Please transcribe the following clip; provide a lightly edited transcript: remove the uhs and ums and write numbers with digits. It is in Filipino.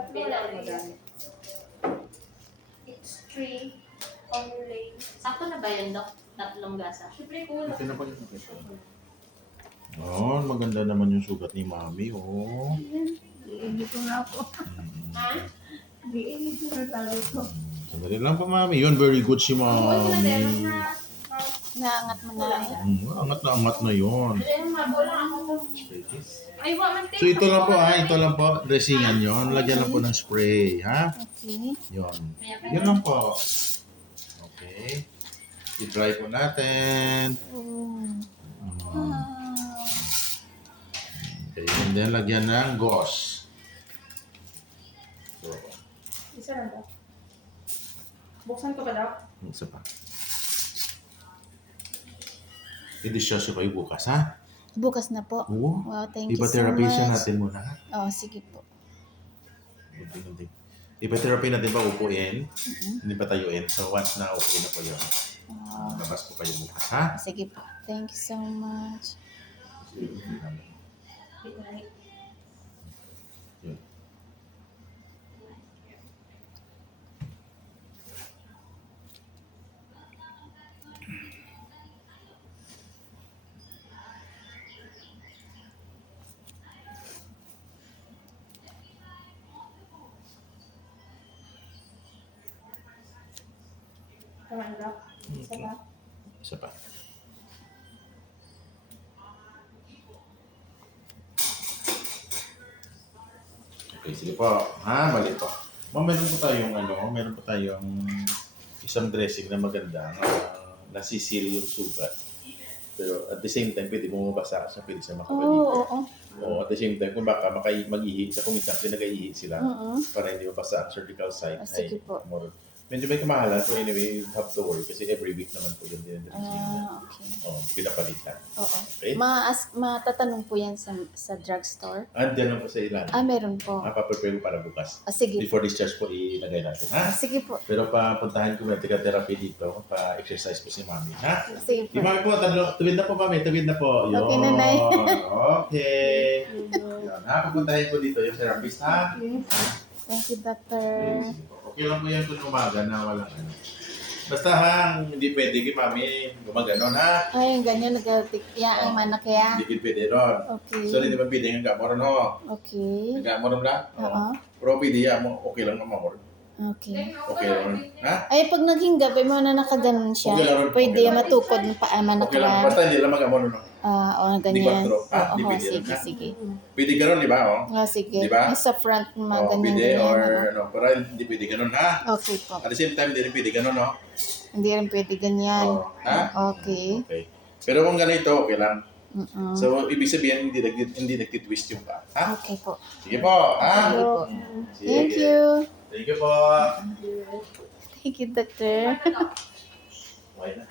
Tatlo lang ang magamit. It's 3 only. Sakto na ba yun, Dok? Tatlong gasa? Siyempre kulang. Okay na pa yun. Oh, maganda naman yung sugat ni Mami, oh. Iinit ko nga ako. Ha? Iinit ko na talaga ito. Sandali lang pa, Mami. Yun, very good si Mami. Naangat mo na. Angat na yun. Mabola ako. Ay, wa man So ito lang po, ha? Ito lang po. Dressingan yun. Lagyan lang po ng spray, ha? Okay. Yun. Yun lang po. Okay. I-dry po natin. Okay. And then, lagyan ng gauze. So, Isa lang daw. Buksan ko ba daw? isa pa. I-discharge kayo bukas, ha? Bukas na po. Oo. Wow, thank you so Ipa-therapy siya much. natin muna. Oh, sige po. Ipa-therapy natin pa upuin. Hindi pa tayuin. So once na okay na po yun, Wow. labas po kayo bukas, ha? Sige po. Thank you so much. Yun. Tama na daw. Isa pa. Isa pa. Okay, sige po. Ha, balik po. Ma'am, meron po tayong isang dressing na maganda na nasisil yung sugat. Pero at the same time, pwede mo mabasa siya, pwede siya makabalik. Oo. Oo, at the same time, kung baka mag-ihi siya, kung minsan nag-ihi sila, para hindi mabasa ang surgical site. Sige po. Medyo may kamahalan, so anyway, you have to worry kasi every week naman po yung dinadressing niya. Okay. Oo, pinapalitan. Oo. Okay? Matatanong po yan sa drugstore? And dyan lang po sa ilalim. Meron po. Papaprepare ko para bukas. Sige. Before discharge po, ilagay natin, ha? Sige po. Pero papuntahan ko na therapy dito, pa-exercise po si Mami, ha? Sige po. Yung Mami po, tuwid na po, Mami, tuwid na po. Yun. Okay, Nanay. Okay. Yun, ha? Papuntahin po dito yung therapist, ha? Thank you, doctor. Okay lang po yan kung umaga na walang ano. Basta hang, hindi pwede kay Mami gumaganon, ha? Ay, ganyan, nagtikyaan man na kaya. Hindi pwede ron. Okay. So, hindi ba pwede nga gamoron, ho? Okay. Gamoron na? Oo. Pero pwede yan mo, okay lang mamamoron. Okay. Okay lang. Ha? Ay, pag naging gabi mo na nakaganon siya, Okay lang. pwede Okay lang. matukod ng paa man Okay lang. nakala. Basta hindi lang magamoron, no? Ganyan. Di ba, Oo, Di pwede sige, lang, ha? sige. Pwede ganon, di ba, oh? Sige. Di ba? Ay, sa front, mga Oh, ganyan. pwede, ganyan, or oo. ano, pero hindi pwede ganon, ha? Okay po. At the same time, hindi rin pwede ganon, no? Hindi rin pwede ganyan. Oh, ha? Okay. Okay. Pero kung ganito, okay lang. Mm-mm. So, ibig sabihin, hindi nagtitwist yung pa. Ha? Okay po. Sige po, ha? Sige po. Sige. Thank you. Thank you po. Thank you, doctor. Okay na.